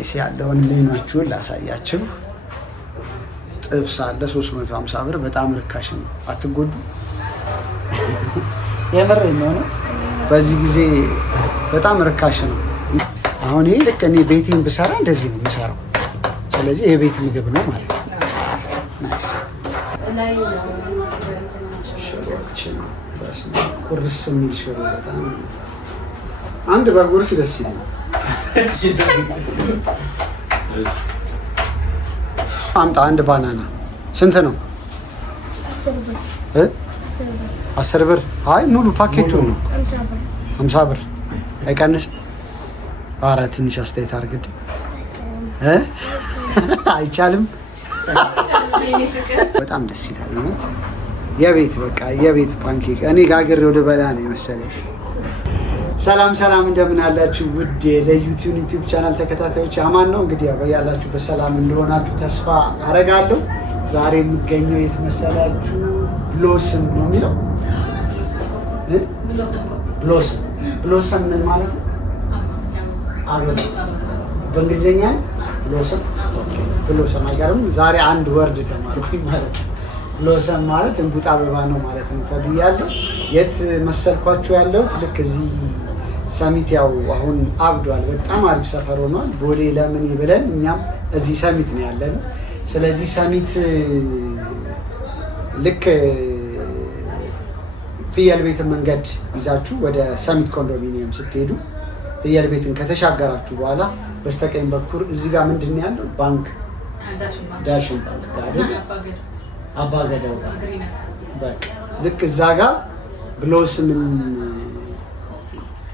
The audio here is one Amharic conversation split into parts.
ናይስ ያለውን ሜኗችሁን ላሳያችሁ። ጥብስ አለ 350 ብር፣ በጣም ርካሽ ነው። አትጎዱ። የምር ነው። በዚህ ጊዜ በጣም ርካሽ ነው። አሁን ይሄ ልክ እኔ ቤቴን ብሰራ እንደዚህ ነው የምሰራው። ስለዚህ የቤት ምግብ ነው ማለት ነው። ናይስ ሽሮችን ቁርስ የሚል ሽሮ በጣም አንድ በጉርስ ደስ ይላል። አምጣ አንድ ባናና ስንት ነው? 10 ብር። አይ ሙሉ ፓኬቱ ነው 50 ብር። አይቀንስም? ኧረ ትንሽ አስተያየት አድርግልኝ። አይቻልም? በጣም ደስ ይላል እውነት። የቤት በቃ የቤት ፓንኬክ እኔ ጋግሬ ወደ በላ ነው የመሰለኝ። ሰላም ሰላም፣ እንደምን አላችሁ ውድ ለዩቲዩብ ቻናል ተከታታዮች? አማን ነው እንግዲህ ያላችሁ በሰላም እንደሆናችሁ ተስፋ አረጋለሁ። ዛሬ የምገኘው የት መሰላችሁ? ብሎስም ነው የሚለው ብሎስም ምን ማለት ነው? በእንግሊዝኛ ብሎስም አይቀርም። ዛሬ አንድ ወርድ ተማርኩኝ ማለት ነው። ብሎሰም ማለት እንቡጥ አበባ ነው ማለት ነው ተብያለሁ። የት መሰልኳችሁ ያለሁት? ልክ እዚህ ሰሚት። ያው አሁን አብዷል፣ በጣም አሪፍ ሰፈር ሆኗል። ቦሌ ለምን ብለን እኛም እዚህ ሰሚት ነው ያለነው። ስለዚህ ሰሚት ልክ ፍየል ቤት መንገድ ይዛችሁ ወደ ሰሚት ኮንዶሚኒየም ስትሄዱ ፍየል ቤትን ከተሻገራችሁ በኋላ በስተቀኝ በኩል እዚህ ጋር ምንድን ነው ያለው? ባንክ ዳሽን ባንክ ጋር አይደል? አባገዳው በቃ ልክ እዛ ጋር ብሎስምን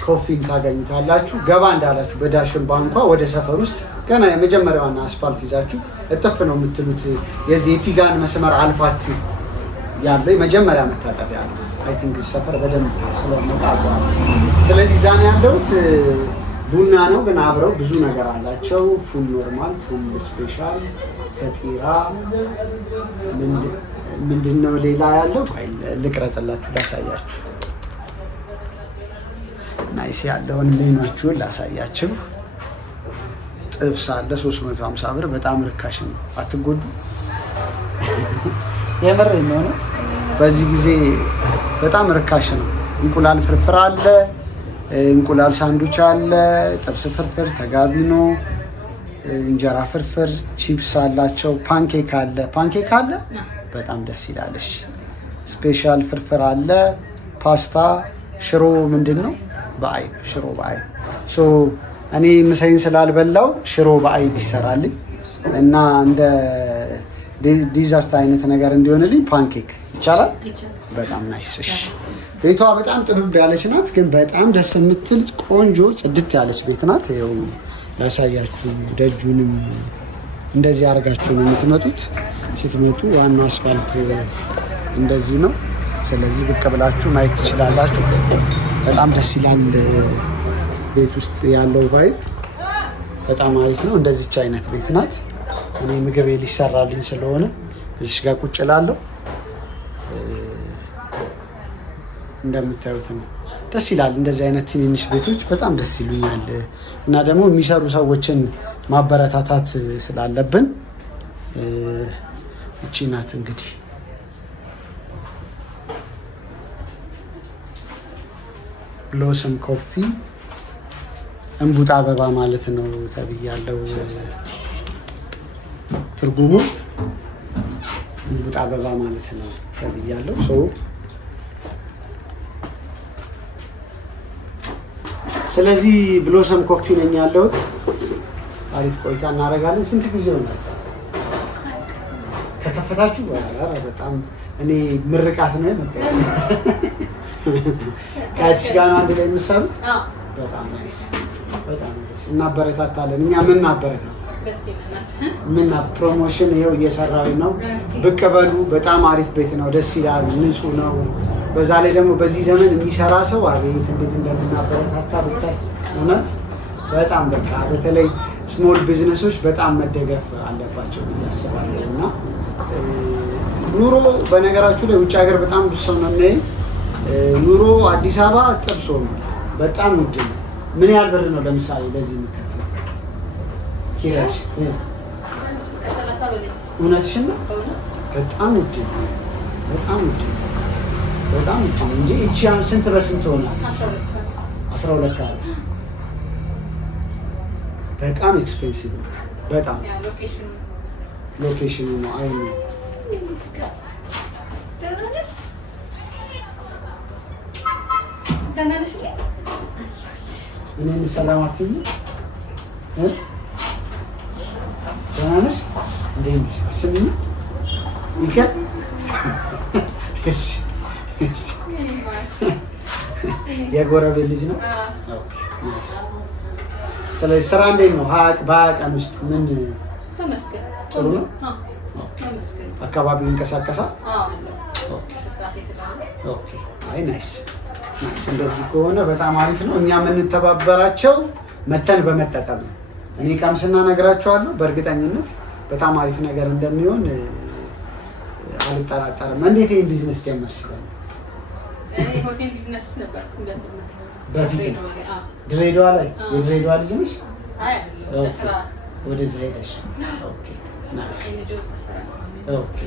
ኮፊን ታገኙታላችሁ። ገባ እንዳላችሁ በዳሽን ባንኳ ወደ ሰፈር ውስጥ ገና የመጀመሪያዋን አስፋልት ይዛችሁ እጥፍ ነው የምትሉት። የዚህ የፊጋን መስመር አልፋችሁ ያለው የመጀመሪያ መታጠፊያ ነው። አይ ቲንክ ሰፈር በደንብ ስለመጣ አቋም። ስለዚህ ዛኔ ያለሁት ቡና ነው፣ ግን አብረው ብዙ ነገር አላቸው። ፉል ኖርማል፣ ፉል ስፔሻል፣ ፈጢራ ምንድነው ሌላ ያለው? ቆይ ልቅረጽላችሁ ላሳያችሁ። ናይስ ያለውን ሜኗችሁን ላሳያችሁ። ጥብስ አለ 350 ብር፣ በጣም ርካሽ ነው። አትጎዱ። የምር ነው። በዚህ ጊዜ በጣም ርካሽ ነው። እንቁላል ፍርፍር አለ፣ እንቁላል ሳንዱች አለ፣ ጥብስ ፍርፍር፣ ተጋቢኖ፣ እንጀራ ፍርፍር፣ ቺፕስ አላቸው። ፓንኬክ አለ። ፓንኬክ አለ፣ በጣም ደስ ይላል። እሺ ስፔሻል ፍርፍር አለ። ፓስታ፣ ሽሮ ምንድን ነው? በአይብ ሽሮ በአይብ። ሶ እኔ ምሳዬን ስላልበላው ሽሮ በአይብ ይሰራልኝ እና እንደ ዲዘርት አይነት ነገር እንዲሆንልኝ ፓንኬክ ይቻላል። በጣም ናይስ። እሺ ቤቷ በጣም ጥብብ ያለች ናት፣ ግን በጣም ደስ የምትል ቆንጆ ጽድት ያለች ቤት ናት። ይኸው ላሳያችሁ። ደጁንም እንደዚህ አድርጋችሁ ነው የምትመጡት። ስትመጡ ዋና አስፋልት እንደዚህ ነው። ስለዚህ ብቅ ብላችሁ ማየት ትችላላችሁ። በጣም ደስ ይላል። ቤት ውስጥ ያለው ቫይብ በጣም አሪፍ ነው። እንደዚች አይነት ቤት ናት። እኔ ምግብ ሊሰራልኝ ስለሆነ እዚሽ ጋር ቁጭ እላለሁ። እንደምታዩት ነው። ደስ ይላል። እንደዚህ አይነት ትንንሽ ቤቶች በጣም ደስ ይሉኛል እና ደግሞ የሚሰሩ ሰዎችን ማበረታታት ስላለብን እቺ ናት እንግዲህ ብሎስም ኮፊ እንቡጥ አበባ ማለት ነው ተብያለሁ። ትርጉሙ እንቡጥ አበባ ማለት ነው ተብያለሁ። ስለዚህ ብሎሰም ኮፊ ነኝ ያለሁት። አሪፍ ቆይታ እናደርጋለን። ስንት ጊዜ ሆነ ከከፈታችሁ? በጣም እኔ ምርቃት ነው የመጣው። ከአዲስ ጋር አንድ ላይ የምትሰሩት በጣም ናይስ፣ በጣም ናይስ። እናበረታታለን። እኛ ምን እናበረታታለን? ምን ፕሮሞሽን ይኸው እየሰራሁኝ ነው። ብቅ በሉ። በጣም አሪፍ ቤት ነው። ደስ ይላል። ንጹህ ነው። በዛ ላይ ደግሞ በዚህ ዘመን የሚሰራ ሰው አቤት እንዴት እንደምናበረታታ ብታይ። እውነት በጣም በቃ በተለይ ስሞል ቢዝነሶች በጣም መደገፍ አለባቸው ብዬ አስባለሁ። እና ኑሮ በነገራችሁ ላይ ውጭ ሀገር በጣም ብዙ ሰው ነው የሚያይ። ኑሮ አዲስ አበባ ጥብሶ ነው፣ በጣም ውድ ነው። ምን ያህል ብር ነው ለምሳሌ በዚህ የሚከፈለው? ኪራሽ እውነትሽን ነው። በጣም ውድ ነው። በጣም ውድ ነው። በጣም ውድ ነው እንጂ እቺ አሁን ስንት በስንት ሆነ? 12 ካሬ በጣም ኤክስፔንሲቭ ነው። በጣም ሎኬሽኑ ነው። አይ ነው እኔን ሰላም አትይኝ እ ደህና ነሽ? እንዴት ነሽ? አስሚኝ ይከ እሺ የጎረቤት ልጅ ነው። ስለዚህ ስራ እንዴት ነው? በሀያ ቀን ውስጥ ምን ተመስገን ጥሩ ነው? አካባቢው ይንቀሳቀሳል? ኦኬ። አይ ናይስ ናይስ። እንደዚህ ከሆነ በጣም አሪፍ ነው። እኛ የምንተባበራቸው መተን በመጠቀም ነው። እኔ ቀምስና እነግራቸዋለሁ። በእርግጠኝነት በጣም አሪፍ ነገር እንደሚሆን አልጠራጠርም። እንዴት ይሄን ቢዝነስ ጀመርሽ? ሆቴል ቢዝነስ ነበር በፊት ድሬዳዋ ላይ። የድሬዳዋ ልጅ ነሽ? ወደዛ ሄደሽ? ኦኬ ናይስ። ኦኬ።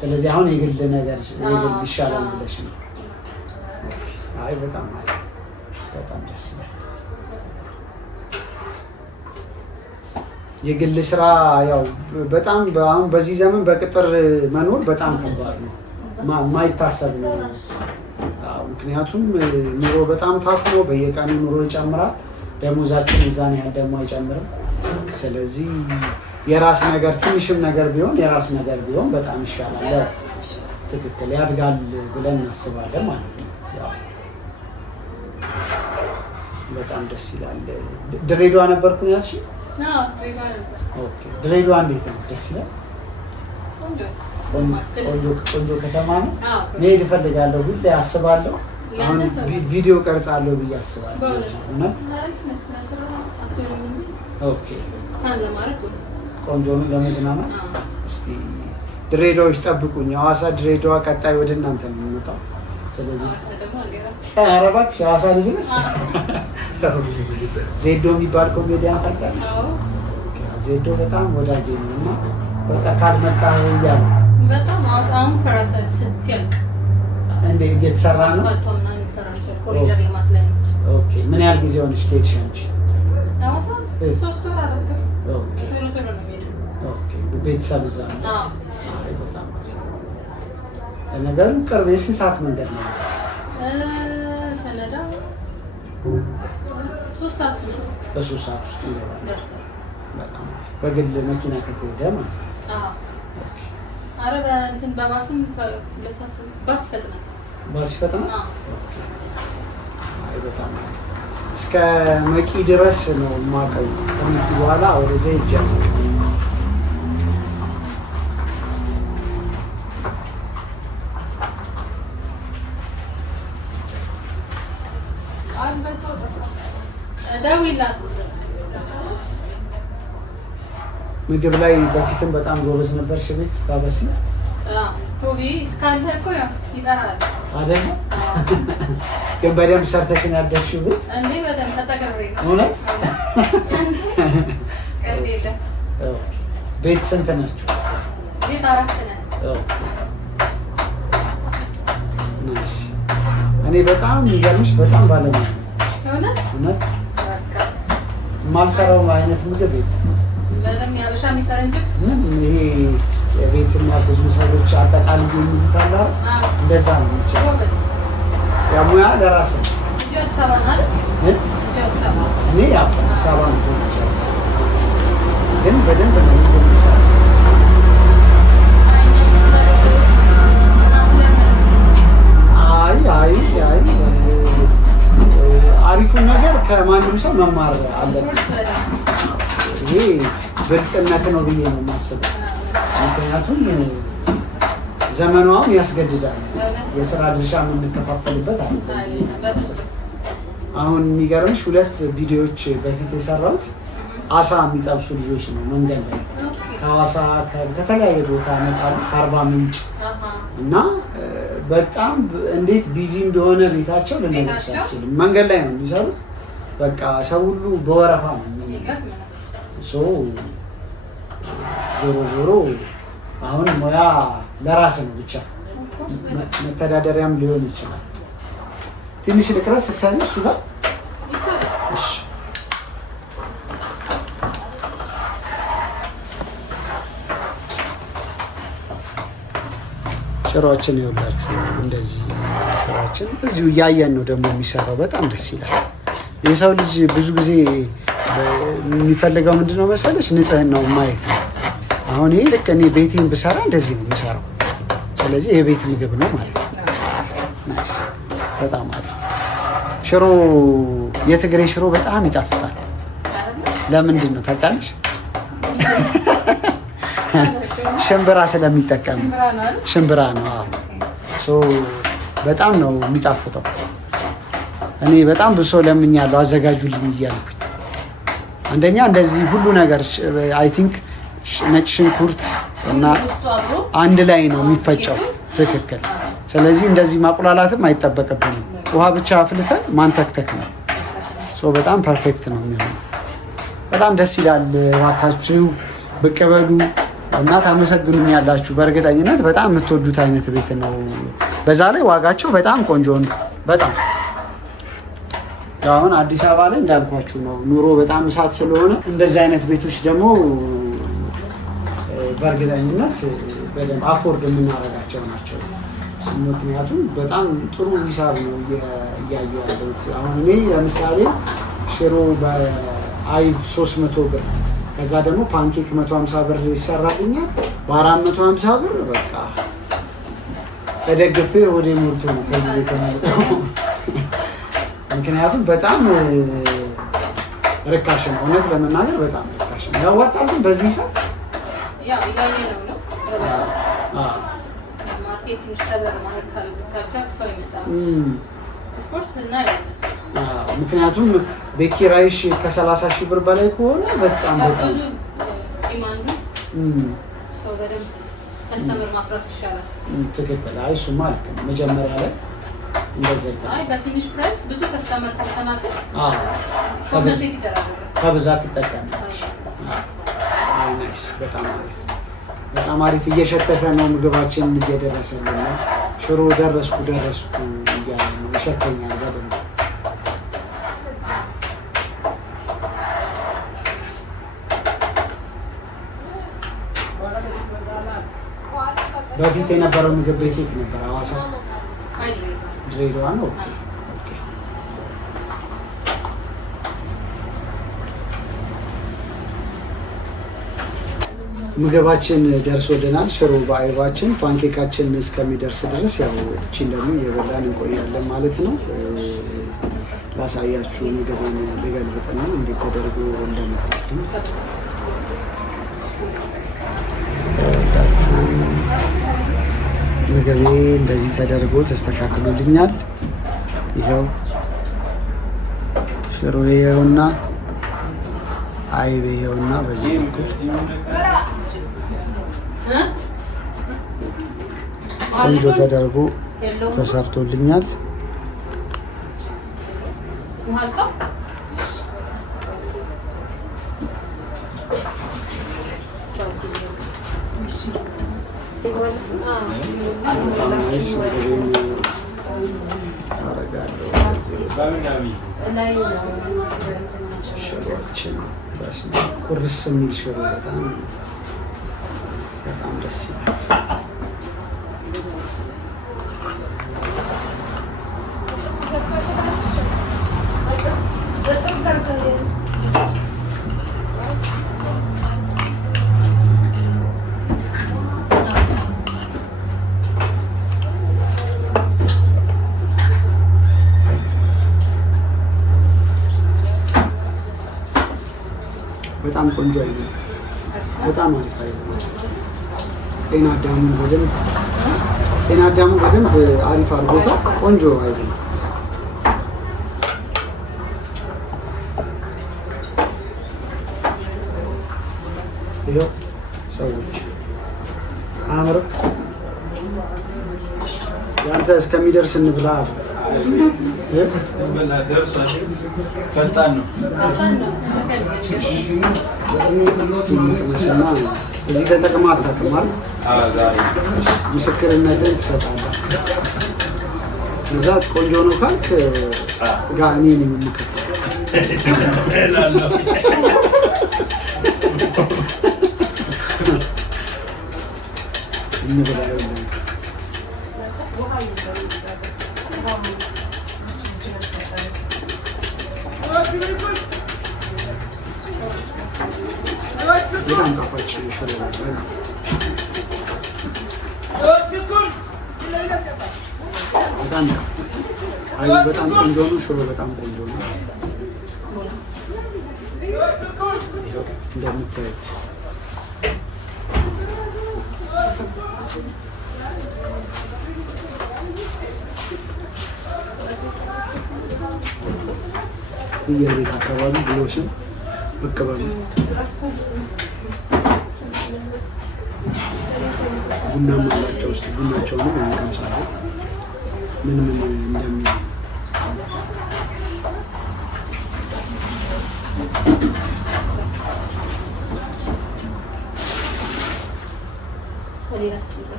ስለዚህ አሁን የግል ነገር የግል ይሻላል ብለሽ ነው? አይ በጣም አሪፍ፣ በጣም ደስ ይላል። የግል ስራ ያው በጣም አሁን በዚህ ዘመን በቅጥር መኖር በጣም ከባድ ነው፣ ማይታሰብ ነው። ምክንያቱም ኑሮ በጣም ታፍኖ በየቀኑ ኑሮ ይጨምራል፣ ደሞዛችን እዛን ያህል ደግሞ አይጨምርም። ስለዚህ የራስ ነገር ትንሽም ነገር ቢሆን የራስ ነገር ቢሆን በጣም ይሻላል። ትክክል ያድጋል ብለን እናስባለን ማለት ነው። በጣም ደስ ይላል። ድሬዳዋ ነበርኩኝ ያልሽ? ኦኬ። ድሬዳዋ እንዴት ነው? ደስ ይላል። ቆንጆ ከተማ ነው። መሄድ እፈልጋለሁ፣ ሁሌ አስባለሁ። አሁን ቪዲዮ ቀርጻለሁ ብዬ አስባለሁ። እውነት ኦኬ። ቆንጆ ነው ለመዝናናት። እስቲ ድሬዳዎች ጠብቁኝ። ሐዋሳ ድሬዳዋ፣ ቀጣይ ወደ እናንተ ነው የምመጣው። ስለዚህ ኧረ እባክሽ ሐዋሳ ልጅ ነሽ? ዜዶ የሚባል ኮሜዲያን ታውቂያለሽ? ዜዶ በጣም ወዳጄ ነው እና በቃ ካልመጣ እያለ በጣም አሁን ፈራርሳል ስትያልቅ እንዴ እየተሰራ ነው። ኦኬ። ምን ያህል ጊዜ ሆነሽ ከሄድሽ አንቺ? ሐዋሳ 3 ወር አደረገ። ኦኬ። ኦኬ። ቤተሰብ እዛ ነው? አይ በጣም አሪፍ። ለነገሩ ቅርብ የስንት ሰዓት መንገድ ነው? ሰነዳ 3 ሰዓት ነው። በ3 ሰዓት ውስጥ ይገባል። በጣም አሪፍ። በግል መኪና ከተሄደ ማለት ነው? አዎ። ኦኬ። አረ በእንትን በባስም ባስ ይፈጥናል። ባስ ይፈጥናል? ኦኬ። አይ በጣም አሪፍ። እስከ መቂ ድረስ ነው የማውቀው። ከመቂ በኋላ ወደዚያ ይጃል። ምግብ ላይ በፊትም በጣም ጎበዝ ነበርሽ ቤት ስታበስይ? ሆቢ እስካለ እኮ ያው ይቀራል አይደል? ግን በደንብ ሰርተሽን ያደግሽው ቤት? እንዴ በደንብ ተጠቅሬ ነው። እውነት? ቀልድ ቤት ስንት ናችሁ? ቤት 4 ነን። ናይስ። እኔ በጣም የሚገርምሽ በጣም ባለሙያ ነኝ። እውነት? እውነት? የማልሰራው አይነት ምግብ የለም። በደንብ ያበሻ የሚፈረንጅ ምን ይሄ የቤት የሚያግዙ ሰዎች አጠቃላይ የሚሉት አለ አይደል? እንደዛ ነው የሚቻለው። ያ ሙያ ለራስ ነው። እዚህ አዲስ አበባ ነው አይደል? እኔ ያው አዲስ አበባ ነው ተወልጃለሁ፣ ግን በደንብ ነው የሚሰራው። አይ አሪፉን ነገር ከማንም ሰው መማር አለብን። ይሄ ብልጥነት ነው ብዬ ነው የማስበው። ምክንያቱም ዘመኑ አሁን ያስገድዳል። የስራ ድርሻ የምንከፋፈልበት አለ። አሁን የሚገርምሽ 2 ቪዲዮዎች በፊት የሰራሁት አሳ የሚጠብሱ ልጆች ነው። መንገድ ላይ ከሐዋሳ ከተለያየ ቦታ መጣሉ ከአርባ ምንጭ እና በጣም እንዴት ቢዚ እንደሆነ ቤታቸው ልነግርሽ አልችልም። መንገድ ላይ ነው የሚሰሩት። በቃ ሰው ሁሉ በወረፋ ነው። ዞሮ አሁን ሙያ ለራስ ነው ብቻ መተዳደሪያም ሊሆን ይችላል። ትንሽ ልቅረስ ሳይሆን እሱ ጋር እሺ ሽሮአችን ይኸውላችሁ እንደዚህ ሽሮአችን እዚሁ እያየን ነው ደግሞ የሚሰራው። በጣም ደስ ይላል። የሰው ልጅ ብዙ ጊዜ የሚፈልገው ምንድነው መሰለሽ? ንጽህናው ማየት ነው። አሁን ይሄ ልክ እኔ ቤቴን ብሰራ እንደዚህ ነው የምሰራው። ስለዚህ የቤት ምግብ ነው ማለት ነው። ናይስ፣ በጣም አሪፍ ሽሮ። የትግሬ ሽሮ በጣም ይጣፍጣል። ለምንድን ነው ታውቃለሽ? ሽምብራ ስለሚጠቀም ሽምብራ ነው። በጣም ነው የሚጣፍጠው። እኔ በጣም ብሶ ለምኛለሁ አዘጋጁልኝ እያልኩኝ። አንደኛ እንደዚህ ሁሉ ነገር አይ ቲንክ ነጭ ሽንኩርት እና አንድ ላይ ነው የሚፈጨው። ትክክል። ስለዚህ እንደዚህ ማቁላላትም አይጠበቅብንም። ውሃ ብቻ አፍልተን ማንተክተክ ነው። በጣም ፐርፌክት ነው የሚሆነው። በጣም ደስ ይላል። እባካችሁ ብቅ በሉ እና ታመሰግኑኛላችሁ። በእርግጠኝነት በጣም የምትወዱት አይነት ቤት ነው። በዛ ላይ ዋጋቸው በጣም ቆንጆ ነው። በጣም አሁን አዲስ አበባ ላይ እንዳልኳችሁ ነው ኑሮ በጣም እሳት ስለሆነ እንደዚህ አይነት ቤቶች ደግሞ በእርግጠኝነት በደንብ አፎርድ የምናደርጋቸው ናቸው። ምክንያቱም በጣም ጥሩ ሂሳብ ነው እያየሁ ያለሁት። አሁን እኔ ለምሳሌ ሽሮ በአይብ 300 ብር ከዛ ደግሞ ፓንኬክ 150 ብር ይሰራልኛል። በ450 ብር በቃ ተደግፌ ወደ ሞልቶ ነው ከዚህ ቤት ነው። ምክንያቱም በጣም ርካሽ ነው። እውነት ለመናገር በጣም ርካሽ ነው። ያዋጣል ግን በዚህ ሰዓት ያው እያየነው ነው። ማርኬቲንግ ሰበር ማለት ካልቻልክ ሰው ይመጣል። ኦፍ ኮርስ እናያለን። ምክንያቱም ቤት ኪራይሽ ከ30 ሺህ ብር በላይ ከሆነ በጣም ብዙ ዲማንዱ ሰው በደንብ ከስተመር ማፍራት ይሻላል። ትክክል። አይ እሱማ ልክ ነው። መጀመሪያ ላይ እንደዛ ይፈታል። አይ በትንሽ ፕራይስ ብዙ ከስተመር ካስተናገድ ኮምፕሊት ይደረጋል። ከብዛት ትጠቀማለሽ። አይ ናይስ። በጣም አሪፍ፣ በጣም አሪፍ። እየሸተተ ነው ምግባችን እየደረሰልን ነው። ሽሮ ደረስኩ እያለ ነው። ይሸተኛል በደንብ። በፊት የነበረው ምግብ ቤት የት ነበር? ሐዋሳ፣ ድሬዳዋ ነው። ምግባችን ደርሶልናል። ሽሮ በአይባችን ፓንኬካችን እስከሚደርስ ድረስ ያው እቺን ደግሞ እየበላን እንቆያለን ማለት ነው። ላሳያችሁ ምግብን ልገልብጥና እንዴት ተደርጎ እንደመጣልኝ ምግቤ እንደዚህ ተደርጎ ተስተካክሎልኛል። ይኸው ሽሮዬ ይኸውና፣ አይቤ ይኸውና፣ በዚህ በኩል ቆንጆ ተደርጎ ተሰርቶልኛል። ሽሮችን ቁርስ የሚል ሽሮ በጣም ደስ ይላል። በጣም ቆንጆ አይነት በጣም አሪፍ አይነት ጤና አዳሙ በደንብ አሪፍ አድርጎታል። ቆንጆ አይነት ይኸው ሰዎች አምረው ያንተ እስከሚደርስ እንብላ። ፈጣን ነው። መስና እዚህ ተጠቅማ አታውቅም። ዛሬ ምስክርነትን ትሰጣለህ። እዛ ቆንጆ ነው ካልክ ጋር እኔ ነኝ የምከፍለው። እንበላለን። በጣም ጣፋጭ ሽሮ ነው። በጣም ቆንጆ ነው። ሽሮ በጣም ቆንጆ ነው። እንደምታዩት የቤት አካባቢ ብሎሽን መቀበሉ ቡናም አላቸው። ውስጥ ቡናቸውንም እንቀምሳለን ምን ምን እንደሚል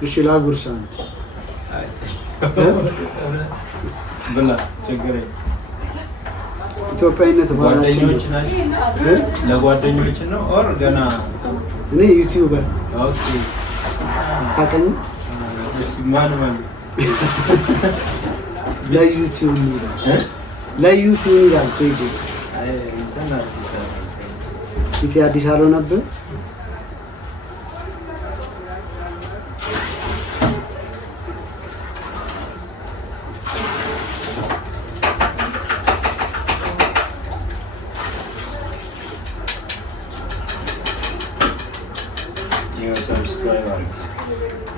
እሺ ላጉርሳ ነው ብላ ችግር ኢትዮጵያዊነት ባህላችን ለጓደኞች ነው ኦር ገና እኔ ዩቲዩበር ኦኬ ታውቀኝ ማን ለዩቲዩብ ይላል ለዩቲዩብ ይላል ፔጅ ፊት አዲስ አልሆነብን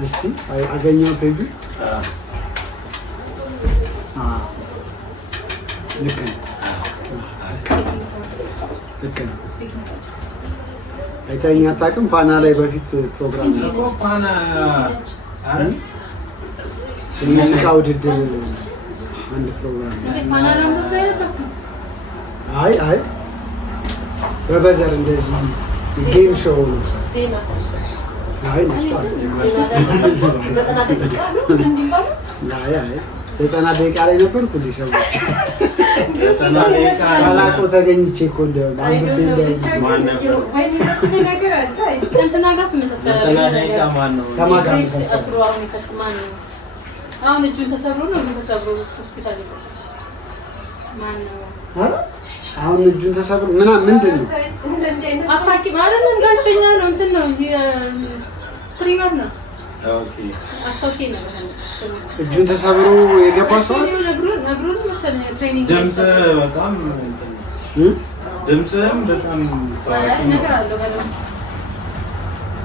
እስቲ አገኘው ፔጁ ልክ ነው። አይተኸኝ አታውቅም? ፋና ላይ በፊት ፕሮግራም የሙዚቃ ውድድር አንድ ፕሮግራም አይ በበዘር እንደዚህ ጌም ሾው ነው። አይ 90 ደቂቃ ላይ ነበርኩ። እዚህ ሰዎች 90 ደቂቃ አላውቀው ተገኝቼ እኮ እንደው አሁን እጁን ተሰብሮ ነው ተሰብሮ ሆስፒታል አሁን እጁን ተሰብሮ ምንድን ነው አፋቂ ማለት ነው። ጋዜጠኛ ነው እንትን ነው ስትሪመር ነው። ኦኬ አስታውሼ ነው እጁን ተሰብሮ የገባ ሰው ነግሩን መሰለኝ ትሬኒንግ ድምጽ በጣም ድምጽም በጣም ታዋቂ ነገር አለው ማለት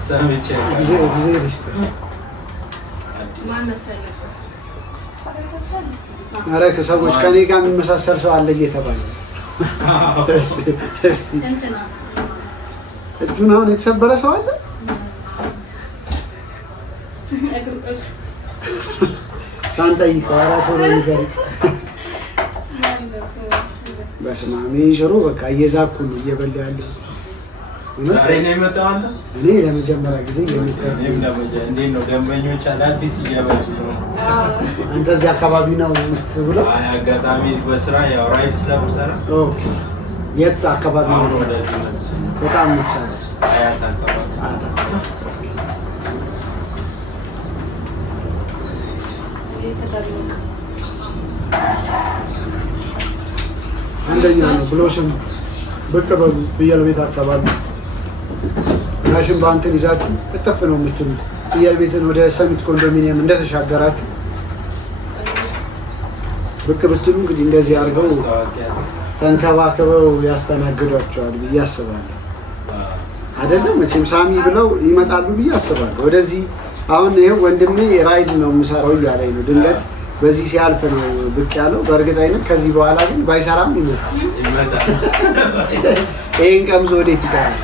ሰምቼ ጊዜ ሪስት ማን መሰለኝ ኧረ ከሰዎች ከኔ ጋር የሚመሳሰል ሰው አለ እየተባለ እጁን አሁን የተሰበረ ሰው አለ። ሳንጠይቀው አራት ወር ንገሪኝ። በስመ አብ ሽሮ በቃ እየዛኩ ነው እየበላ ያለው። ዛሬ ነው የመጣው አንተ? እኔ ለመጀመሪያ ጊዜ እንዴት ነው ደንበኞች አዳዲስ እየበሉ ነው? አንተ እዚህ አካባቢ ነው የምትውለው? አይ አጋጣሚ በስራ ያው ራይድ ስለምሰራ። ኦኬ የት አካባቢ ነው? ወደዚህ ነው በጣም ምትሰራ አያት አካባቢ አንደኛ ነው ብሎሽም ብቅ በሉ ፍየል ቤት አካባቢ ማሽን ባንክን ይዛችሁ እጥፍ ነው የምትሉት። ፍየል ቤትን ወደ ሰሚት ኮንዶሚኒየም እንደተሻገራችሁ ብቅ ብትሉ እንግዲህ እንደዚህ አድርገው ተንከባክበው ያስተናግዷቸዋል ብዬ አስባለሁ። አይደለም መቼም ሳሚ ብለው ይመጣሉ ብዬ አስባለሁ። ወደዚህ አሁን ይሄው ወንድሜ ራይድ ነው የምሰራው እያለኝ ነው። ድንገት በዚህ ሲያልፍ ነው ብቅ ያለው። በእርግጠኝነት ከዚህ በኋላ ግን ባይሰራም ይመጣል። ይሄን ቀምዞ ወዴት ይቀራል?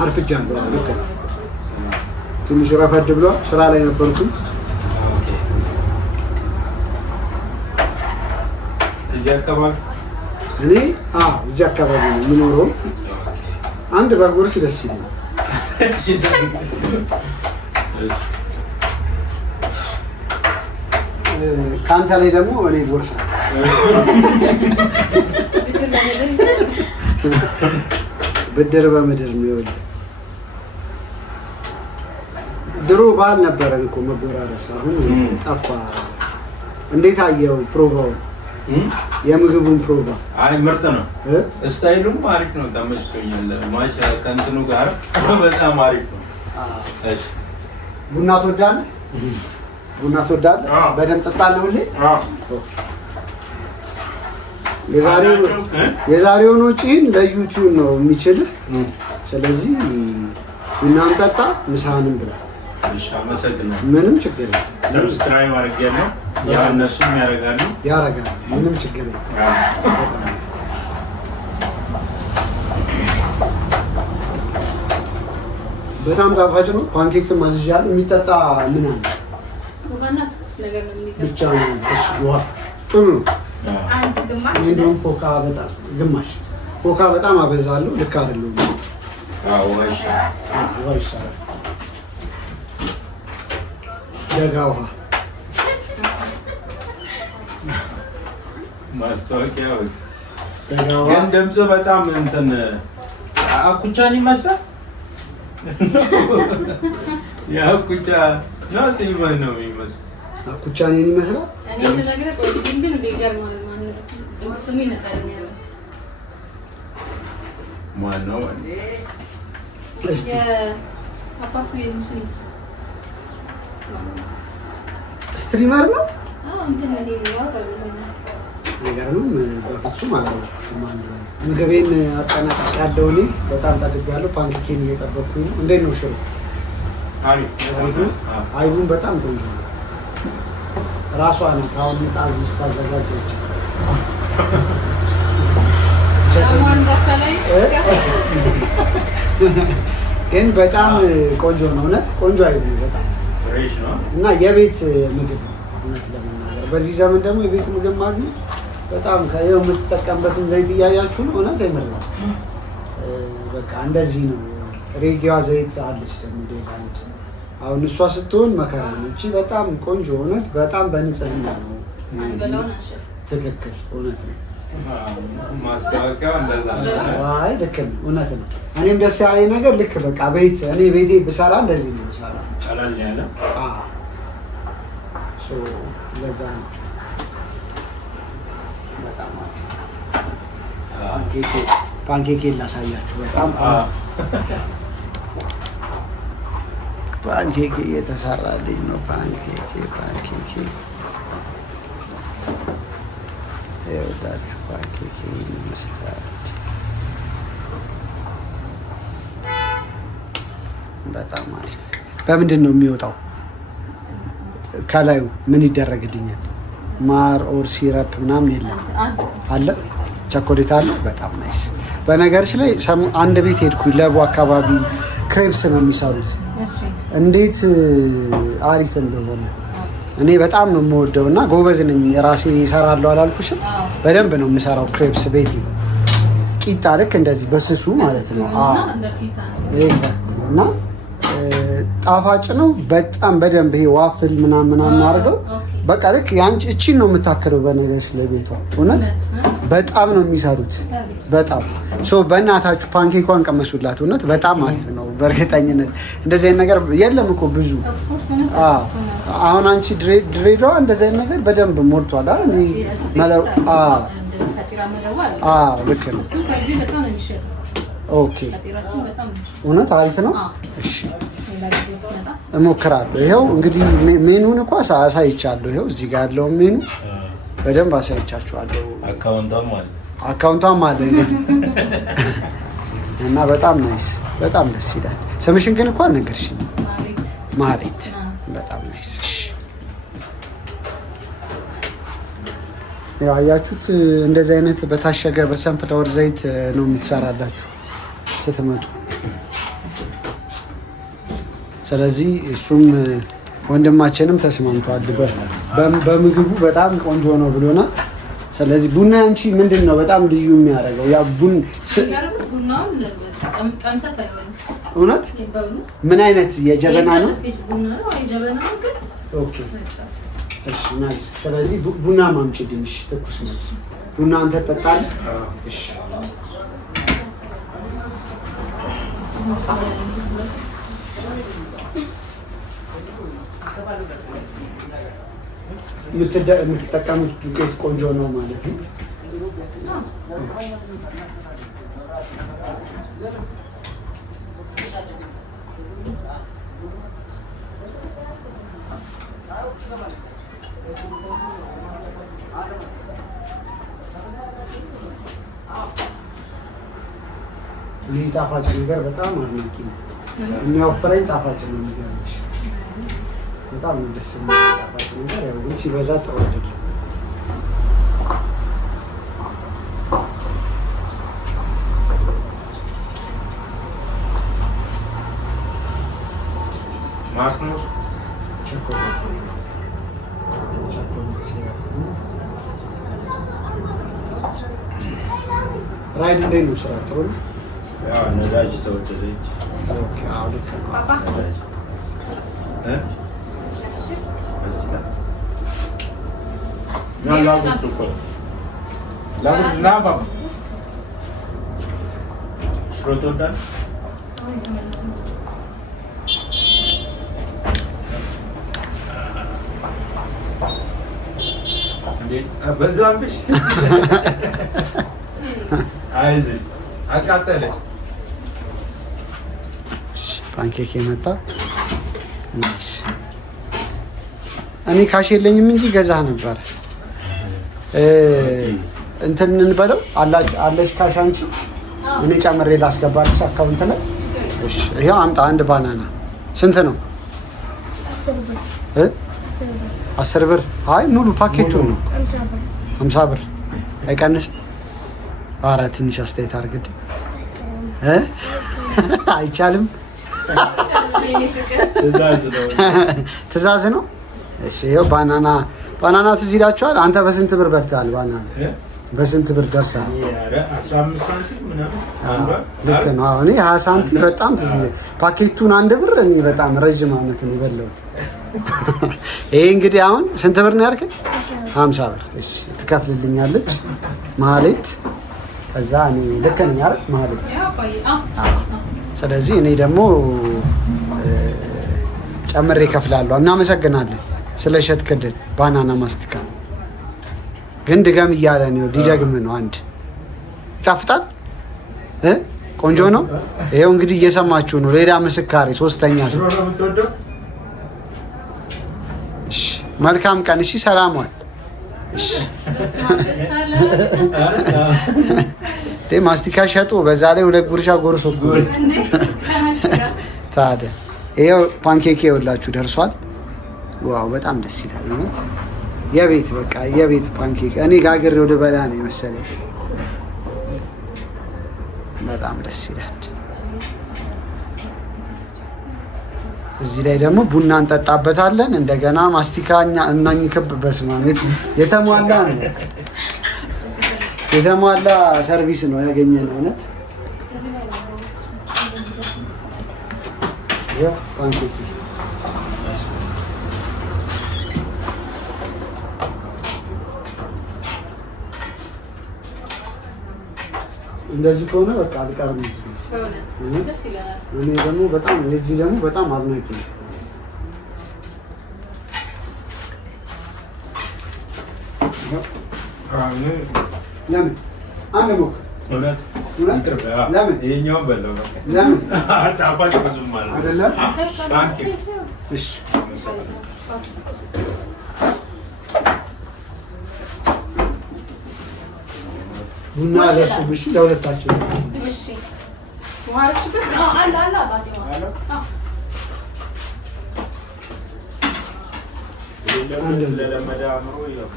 አርፍጃለሁ። ልክ ነው። ትንሽ ረፈድ ብሎ ስራ ላይ ነበርኩኝ። እዚህ አካባቢ እኔ እዚህ አካባቢ ነው የምኖረው። አንድ በጉርስ ደስ ይላል። ከአንተ ላይ ደግሞ እኔ ጎርሳለሁ። ብድር በምድር ነው ይወል። ድሮ ባህል ነበረን እኮ መጎራረስ፣ አሁን ጠፋ። እንዴት አየው ፕሮቫው? የምግቡን ፕሮቫ አይ ምርጥ ነው። ስታይሉም አሪፍ ነው፣ ተመችቶኛል። ማች ከእንትኑ ጋር በጣም አሪፍ ነው። እሺ ቡና ትወዳለህ? ቡና ትወዳለህ? በደንብ ጠጣለህ ሁሌ? የዛሬውን ወጪን ለዩቲዩብ ነው የሚችልህ። ስለዚህ ቡናም ጠጣ፣ ምሳህንም ብላ። እሺ አመሰግናለሁ። ምንም ችግር የለም። ሰብስክራይብ አድርጌያለሁ። ያው እነሱም ያደርጋሉ። ምንም ችግር የለም። በጣም ጣፋጭ ነው። ፓንኬክም አዝዣለሁ። የሚጠጣ ምን አለ? ብቻ ነው። እሺ ውሃ ጥሩ ነው። እንደውም ኮካ በጣም ግማሽ ኮካ በጣም አበዛለሁ። ልክ አይደለም። ውሃ ይሻላል። ደጋ ውሃ ማስታወቂያ ግን ድምፅ በጣም እንትን አኩቻን ይመስላል። የአኩቻ ነው ሲመን ነው የሚመስለው። አኩቻኔን ይመስላል። ማነው? እስቲ ስትሪመር ነው ነገርም በፍጹም አላወቅሁትም። ምግቤን አጠናቅቄያለሁ። እኔ በጣም ጠግቤያለሁ። ፓንኬኬን እየጠበቅኩኝ ነው። እንዴት ነው ሽሮ? አይቡን በጣም ቆንጆ ነው። ራሷ ናት አሁን ጣዚ ስታዘጋጀች። ግን በጣም ቆንጆ ነው። እውነት ቆንጆ አይቡ በጣም ፍሬሽ ነው እና የቤት ምግብ ነው። እውነት ለመናገር በዚህ ዘመን ደግሞ የቤት ምግብ ማግኘት በጣም ከየው የምትጠቀምበትን ዘይት እያያችሁ ነው። እውነት አይመረም። በቃ እንደዚህ ነው። ሬጊዋ ዘይት አለች ደግሞ ሌላ አሁን እሷ ስትሆን መከራ ነው። እቺ በጣም ቆንጆ እውነት በጣም በንጽህና ነው። ትክክል እውነት ነው። ማስታወቂያ እንደዛ አይ ልክ ነው። እውነት ነው። እኔም ደስ ያለኝ ነገር ልክ በቃ እኔ ቤቴ ብሰራ እንደዚህ ነው ብሰራ ቀላል ያለ ለዛ ነው። በጣም ፓንኬኬን ላሳያችሁ። በጣም ፓንኬኬ እየተሰራልኝ ነው። ፓንኬኬ ይኸውላችሁ ፓንኬኬ ይመስላል። በጣም አሪፍ። በምንድን ነው የሚወጣው? ከላዩ ምን ይደረግልኛል? ማር ኦር ሲረፕ ምናምን የለም አለ? ቸኮሌት አለ። በጣም ናይስ። በነገርሽ ላይ አንድ ቤት ሄድኩኝ፣ ለቡ አካባቢ ክሬፕስ ነው የሚሰሩት። እንዴት አሪፍ እንደሆነ እኔ በጣም ነው የምወደው እና ጎበዝ ነኝ። ራሴ እሰራለሁ አላልኩሽም? በደንብ ነው የምሰራው ክሬፕስ ቤቴ። ቂጣ ልክ እንደዚህ በስሱ ማለት ነው። እና ጣፋጭ ነው በጣም በደንብ ይሄ ዋፍል ምናምን አድርገው በቃ ልክ ያንቺ እቺን ነው የምታክለው። በነገርሽ ለቤቷ እውነት በጣም ነው የሚሰሩት። በጣም በእናታችሁ ፓንኬኳን ቀመሱላት። እውነት በጣም አሪፍ ነው። በእርግጠኝነት እንደዚህ አይነት ነገር የለም እኮ ብዙ። አሁን አንቺ ድሬዳዋ እንደዚህ አይነት ነገር በደንብ ሞልቷል አይደል? ልክ ነው። ኦኬ እውነት አሪፍ ነው። እሺ እሞክራለሁ። ይኸው እንግዲህ ሜኑን እኮ አሳይቻለሁ። ይኸው እዚህ ጋር ያለውን ሜኑ በደንብ አሳይቻችኋለሁ። አካውንቷም አለ እንግዲህ እና በጣም ናይስ፣ በጣም ደስ ይላል። ስምሽን ግን እኮ አልነገርሽኝም። ማህሌት። በጣም ናይስ። እሺ ያው አያችሁት፣ እንደዚህ አይነት በታሸገ በሰንፍላወር ዘይት ነው የምትሰራላችሁ ስትመጡ። ስለዚህ እሱም ወንድማችንም ተስማምቷል። በምግቡ በጣም ቆንጆ ነው ብሎናል። ስለዚህ ቡና አንቺ ምንድን ነው በጣም ልዩ የሚያደርገው? ያ እውነት ምን አይነት የጀበና ነው? ኦኬ እሺ ናይስ። ስለዚህ ቡና ማምጪልኝ። እሺ ትኩስ ነው ቡና አንተ ትጠጣለህ? እሺ የምትጠቀሙት ዱቄት ቆንጆ ነው ማለት ነው። ይህ ጣፋጭ ነገር በጣም አድናቂ ነው። የሚያወፍረኝ ጣፋጭ ነው የሚገርምሽ። በጣም ደስ የሚል ጣፋጭ ነገር ያው ግን ሲበዛ ጥሩ አይደለም። ማርኮስ ቸኮሌት ራይድ እንዴት ነው ስራ? ጥሩ ነው። ያው ነዳጅ ተወደደች። ኦኬ አዎ ልክ ነው። በዛብሽ አይዞሽ አቃጠለሽ። ፓንኬክ የመጣ ናይስ። እኔ ካሽ የለኝም እንጂ ገዛ ነበር። እንትን እንበለው አለሽ ካሽ አንቺ? እኔ ጨምሬ ላስገባልሽ አካውንት ላይ። እሺ ይሄው አምጣ። አንድ ባናና ስንት ነው? 10 ብር። አይ ሙሉ ፓኬቱ ነው 50 ብር አይቀንስም። ኧረ ትንሽ አስተያየት አድርግልኝ። አይቻልም? ትእዛዝ ነው። እሺ ይኸው ባናና ትዝ ይላችኋል። አንተ በስንት ብር በልተሃል? ባናና በስንት ብር ደርሰሃል? ልክ ነው። አሁን 20 ሳንቲም በጣም ትዝ ይላል። ፓኬቱን 1 ብር እኔ በጣም ረጅም ዓመት ነው የበላሁት። ይሄ እንግዲህ አሁን ስንት ብር ነው ያልከኝ? 50 ብር። እሺ ትከፍልልኛለች ማህሌት። ከዛ እኔ ልክ ነኝ አይደል ማህሌት? ስለዚህ እኔ ደግሞ ጨምሬ እከፍላለሁ። እናመሰግናለን ስለሸጥክልን ባናና ማስቲካ። ግን ድገም እያለ ነው። ሊደግም ነው። አንድ ይጣፍጣል። ቆንጆ ነው። ይሄው እንግዲህ እየሰማችሁ ነው። ሌላ ምስካሬ ሶስተኛ ሰው። እሺ መልካም ቀን። እሺ ሰላም ዋል። እሺ ማስቲካ ሸጡ። በዛ ላይ 2 ጉርሻ ጎርሶ ታዲያ ይሄው ፓንኬክ ይኸውላችሁ ደርሷል። ዋው በጣም ደስ ይላል። እውነት የቤት በቃ የቤት ፓንኬክ እኔ ጋግሬ ወደ በላ ነው የመሰለኝ። በጣም ደስ ይላል። እዚህ ላይ ደግሞ ቡና እንጠጣበታለን። እንደገና ማስቲካኛ እናኝ ክብ በስማሜት የተሟላ ነው። የተሟላ ሰርቪስ ነው ያገኘነው። እውነት ያው ፓንኬክ እንደዚህ ከሆነ በቃ አልቀርም። እኔ ደግሞ በጣም የዚህ ደግሞ በጣም አድናቂ ነው። ለምን አንድ ሞክር። ለምን ይሄኛውን በለው ነው? ለምን ጣፋጭ ብዙም ማለት አይደለም? እሺ ቡና ለሱ ብቻ ለሁለታችን። እሺ ማርክሽበት አላ አባቴ አንድ ስለለመደ አምሮ ይላል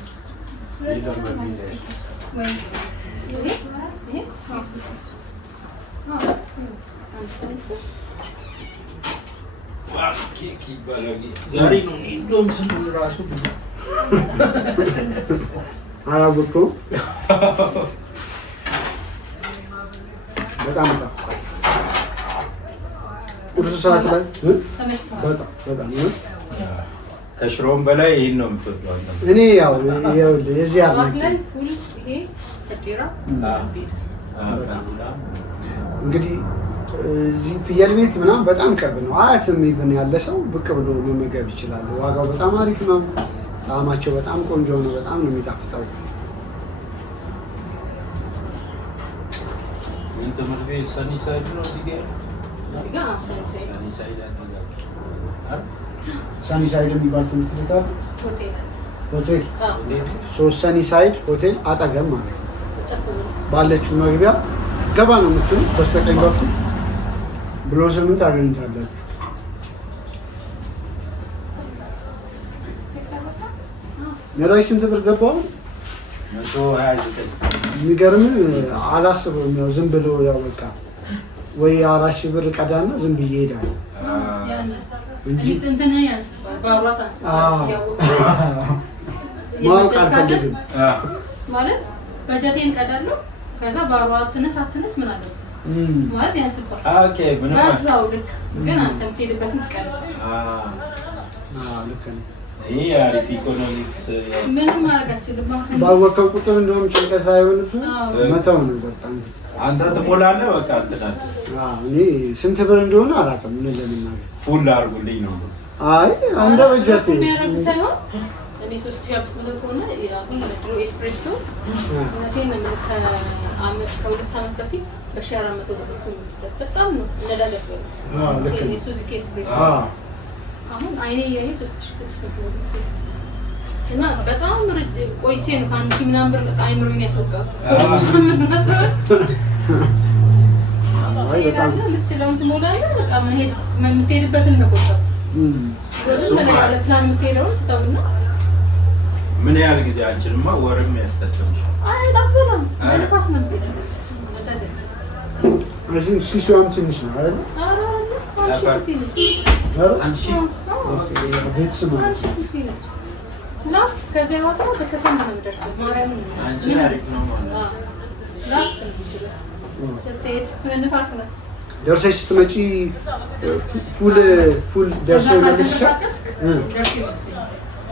ኬክ ይባላል። ዛሬ ነው እንደውም ስንል ራሱ አላወቅኩም። በጣም ይጣፍጣል። ቁርስ ሰዓት ላይ በጣም ከሽሮም በላይ ይሄን ነው የምትወደው አንተ? እኔ ያው የዚህ አድናቂ እንግዲህ እዚህ ፍየል ቤት ምናምን በጣም ቅርብ ነው። አያትም ኢቭን ያለ ሰው ብቅ ብሎ መመገብ ይችላል። ዋጋው በጣም አሪፍ ነው። ጣዕማቸው በጣም ቆንጆ ነው። በጣም ነው የሚጣፍጠው። ትምህርት ቤት ሰኒሳይድ ነው እዚህ ጋር ሰኒሳይድ የሚባል ትምህርት ቤት አለ። ሆቴል ሰኒሳይድ ሆቴል አጠገብ ማለት ነው። ባለችው መግቢያ ገባ ነው የምትሉት። በስተቀኝ በኩል ብሎ 8 ታገኙታላችሁ። ነዳጅ ስንት ብር ገባው? 129። የሚገርም አላስበውም። ያው ዝም ብሎ ያው በቃ ወይ 4000 ብር ቀዳና ዝም ብዬ እሄዳለሁ እንጂ ማወቅ አልፈልግም ማለት በጀቴን ቀዳለሁ። ከዛ ባሯ አትነስ ምን አለ ማለት ያንስባል። ኦኬ ምን በዛው ልክ ግን አንተ የምትሄድበትን ትቀንሳለህ። ልክ ነው። ይሄ አሪፍ ኢኮኖሚክስ ምንም ማድረግ አልችልም። ባወቀው ቁጥር እንደውም ጭንቀት አይሆንብህም። መተው ነው በቃ አንተ ትሞላለህ። በቃ እንትን እኔ ስንት ብር እንደሆነ አላውቅም። እነዚህ ለምናገር ፉል አድርጉልኝ ነው። አይ እንደ በጀቴ የሚያደርግ ሳይሆን እኔ 3500 ከሆነ አሁን ድሮ ኤስፕሬሶ እውነቴን ነው የምልህ ከሁለት ዓመት በፊት በ400 ብር በጣም ነው ነዳጅ ነው። ልክ ነው። ሱዙኪ ኤስፕሬሶ አሁን አይኔ ያኔ 3600 ብር እና በጣም ቆይቼ ነው ከአንድ ሺህ ምናምን ብር አይምሮኝ ያስወጣው። በጣም ልትችለውን ትሞላለህ። በቃ የምትሄድበትን ነው ቆጣ ፕላን የምትሄደውን ትተውና ምን ያህል ጊዜ አንችልማ ወርም ያስተምሻል። አይ ዳትበላም በነፋስ ነው የምትሄደው። ሲሲዋም ትንሽ ነው አይደል? አንቺ ቤት ስማ ላፍ ከዚያ ዋሳ በሰከንድ ነው የምደርሰው። ማርያም ነው አንቺ አሪፍ ነው ማለት ላፍ በነፋስ ነው ደርሰሽ ስትመጪ ፉል ደርሶ መልሰሽ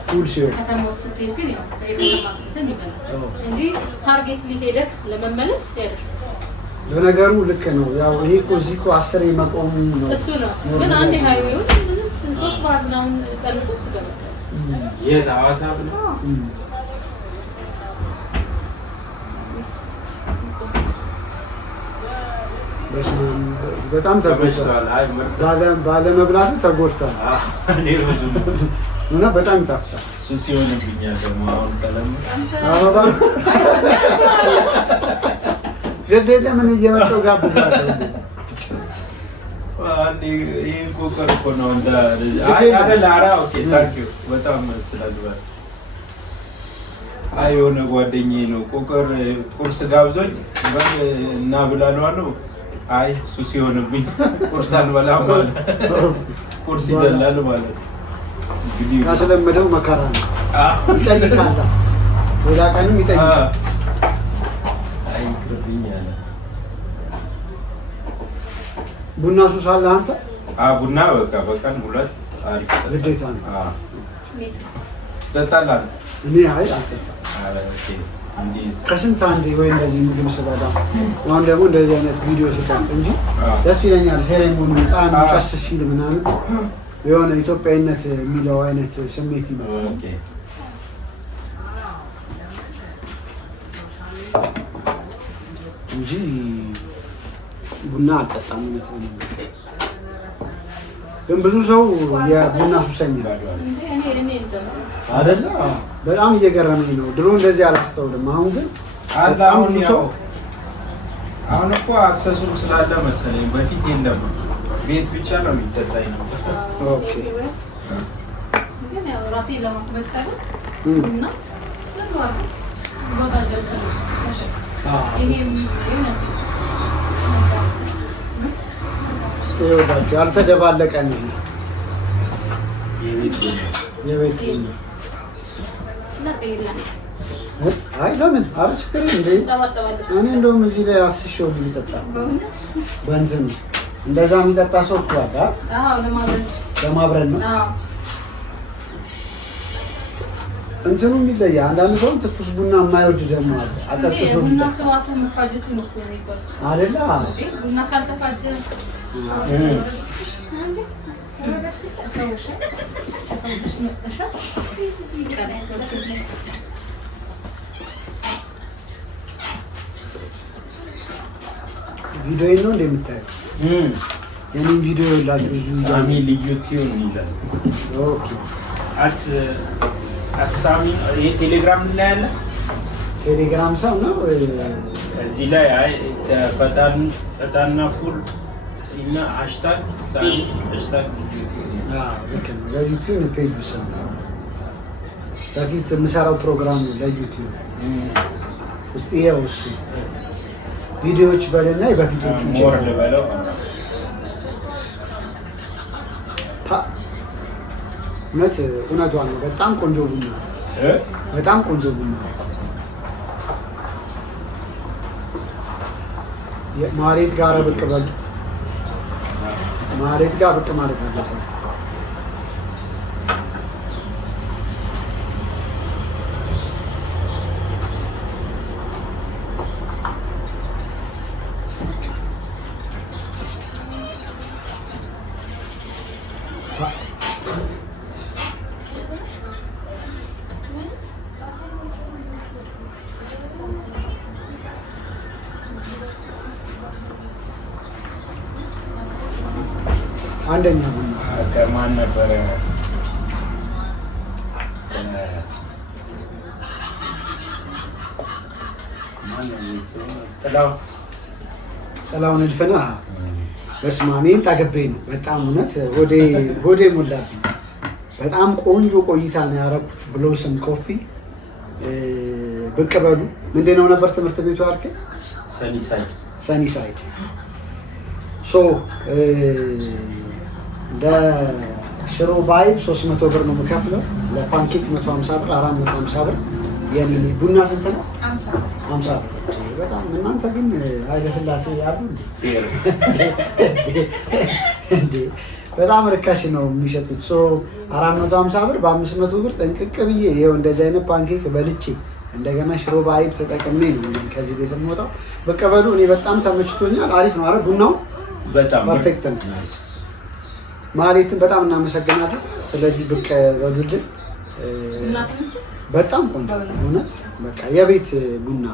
ፉል ሲሆን ከተማ ስትሄድ ግን ያው እንትን ይበላል እንጂ ታርጌት ሊሄደክ ለመመለስ ያደርሳል። ለነገሩ ልክ ነው። ያው ይሄ እኮ እዚህ እኮ 10 የመቆም ነው እሱ ነው። ግን አንድ ሃይዌው ምንም 3 ባር ምናምን ቀንሶ ትገባለህ። የት ሐዋሳ ነው? በጣም ተጎድቷል። ባለመብላት ተጎድቷል እና በጣም ይጣፍጣል። ሱስ ይሆንብኛል ደግሞ አሁን ቀለም አበባ ገደለ ምን እየመጣው ጋብዛለሁ። ይሄ ኮከር እኮ ነው እንደ ላራ ኦኬ ታንክ ዩ በጣም ስለግባ የሆነ ጓደኛዬ ነው ኮከር ቁርስ ጋብዞኝ እና ብላለዋለሁ። አይ ሱስ ይሆንብኝ ቁርስ አልበላም ማለት ቁርስ ይዘላል ማለት እንግዲህ ካስለመደው መከራ ነው። ይጠይቃል፣ ሌላ ቀንም ይጠይቃል። አይ ይቅርብኛል። ቡና ሱስ አለ አንተ? ቡና በቃ በቀን 2 አሪፍ ግዴታ ነው። ጠጣላል። እኔ አይ አልጠጣም። ኦኬ እንዴ ከስንት አንዴ ወይ እንደዚህ ምግብ ስበላ አሁን ደግሞ እንደዚህ አይነት ቪዲዮ ስቀርጽ እንጂ ደስ ይለኛል። ሴሬሞኒ ጣም ቀስ ሲል ምናምን የሆነ ኢትዮጵያዊነት የሚለው አይነት ስሜት ይመጣል። ኦኬ እንጂ ቡና አልጠጣም። ግን ብዙ ሰው የቡና ሱሰኛ አይደለ? በጣም እየገረመኝ ነው። ድሮ እንደዚህ አላስተውልም። አሁን ግን በጣም ብዙ ሰው አሁን እኮ አክሰሱም ስላለ መሰለኝ በፊት የለም። ቤት ብቻ ነው የሚጠጣኝ ነው። ኦኬ ግን ያው ራሴን ለማመሰል እና ስለዋል ቦታ ጀምሮ ይሄም ይኸውላችሁ ያልተደባለቀ ነው የቤት አይ ለምን? ኧረ ችግር እንዴ እኔ እንደውም እዚህ ላይ አፍስሼው ቢጠጣ በእንትን እንደዛ የሚጠጣ ሰው እኮ አለ። አዎ ለማብረድ ነው። እንትኑ የሚለያ አንዳንድ ሰው ትኩስ ቡና የማይወድ ደግሞ አለ። አቀጥቅሶ ቡና ሰዋቱ መፋጀቱ ነው አይደለ? ቡና ካልተፋጀ ቪዲዮ ነው እንደምታየው የኔን ቪዲዮ ላችሁ ሳሚ ልዩቲው ይላል። ኦኬ ሳሚ የቴሌግራም ላይ ያለ ቴሌግራም ሰው ነው። እዚህ ላይ አይ ፈጣንና ፉል እና ሃሽታግ ሳሚ ሃሽታግ ለዩቲዩብ ፔጅ ሰው በፊት የምሰራው ፕሮግራም ነው ለዩቲዩብ እስቲ ያው እሱ ቪዲዮዎች በለና በፊቶቹ ሞር ለበለው እውነቷን ነው። በጣም ቆንጆ ቡና በጣም ቆንጆ ቡና ማሬት ጋር ብቅ በል ማሬት ጋር ብቅ ማለት አለበት። አንደኛ ቡና ከማን ነበረ? ጥላውን እልፍና በስማሜን ታገበኝ ነው። በጣም እውነት ሆዴ ሞላብኝ። በጣም ቆንጆ ቆይታ ነው ያደረኩት። ብሎስም ኮፊ ብቅ በሉ። ምንድነው ነበር ትምህርት ቤቱ አልከኝ? ሰኒሳይድ ሶ ለሽሮ ባይብ 300 ብር ነው የምከፍለው። ለፓንኬክ 150 ብር፣ 450 ብር። የኔ ቡና ስንት ነው? 50 ብር። በጣም እናንተ ግን ኃይለ ሥላሴ ያሉ እንዴ! በጣም ርካሽ ነው የሚሸጡት። 450 ብር በ500 ብር ጥንቅቅ ብዬ ይኸው እንደዚህ አይነት ፓንኬክ በልቼ እንደገና ሽሮ ባይብ ተጠቅሜ ነው ከዚህ ቤት የምወጣው። በቀበሉ እኔ በጣም ተመችቶኛል። አሪፍ ነው። አረ ቡናው በጣም ፐርፌክት ነው። ማለትም በጣም እናመሰግናለን። ስለዚህ ብቅ በሉልን። በጣም ቆንጆ እውነት በቃ የቤት ቡና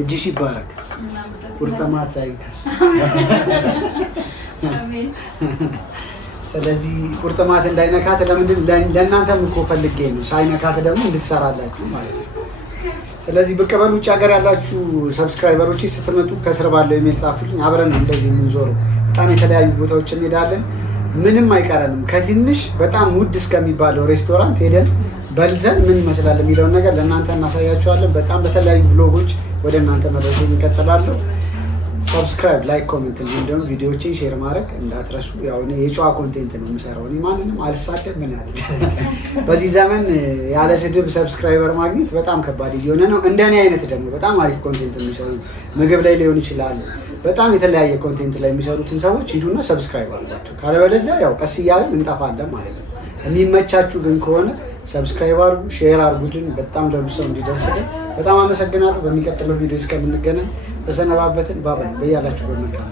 እጅሽ ይባረክ። ቁርጥማት አይንካሽ። ስለዚህ ቁርጥማት እንዳይነካት ለምንድን ለእናንተም እኮ ፈልጌ ነው ሳይነካት ደግሞ እንድትሰራላችሁ ማለት ነው። ስለዚህ ብቅ በሉ። ውጭ ሀገር ያላችሁ ሰብስክራይበሮች ስትመጡ ከስር ባለው ኢሜል ጻፉልኝ። አብረን እንደዚህ የምንዞረው በጣም የተለያዩ ቦታዎች እንሄዳለን። ምንም አይቀረንም። ከትንሽ በጣም ውድ እስከሚባለው ሬስቶራንት ሄደን በልተን ምን ይመስላል የሚለውን ነገር ለእናንተ እናሳያችኋለን። በጣም በተለያዩ ብሎጎች ወደ እናንተ መድረስ ይቀጥላሉ። ሰብስክራይብ፣ ላይክ፣ ኮሜንት እንዲሁም ቪዲዮዎችን ሼር ማድረግ እንዳትረሱ። ያው እኔ የጨዋ ኮንቴንት ነው የምሰራው። እኔ ማንንም አልሳደብ ምን ያለ በዚህ ዘመን ያለ ስድብ ሰብስክራይበር ማግኘት በጣም ከባድ እየሆነ ነው። እንደኔ አይነት ደግሞ በጣም አሪፍ ኮንቴንት የሚሰሩ ምግብ ላይ ሊሆን ይችላል፣ በጣም የተለያየ ኮንቴንት ላይ የሚሰሩትን ሰዎች ሂዱና ሰብስክራይብ አድርጓቸው። ካለበለዚያ ያው ቀስ እያልን እንጠፋለን ማለት ነው። የሚመቻችሁ ግን ከሆነ ሰብስክራይብ አድርጉ፣ ሼር አድርጉልን። በጣም ለብዙ ሰው እንዲደርስልን በጣም አመሰግናለሁ። በሚቀጥለው ቪዲዮ እስከምንገናኝ ተሰነባበትን። ባባይ በያላችሁ በመልካም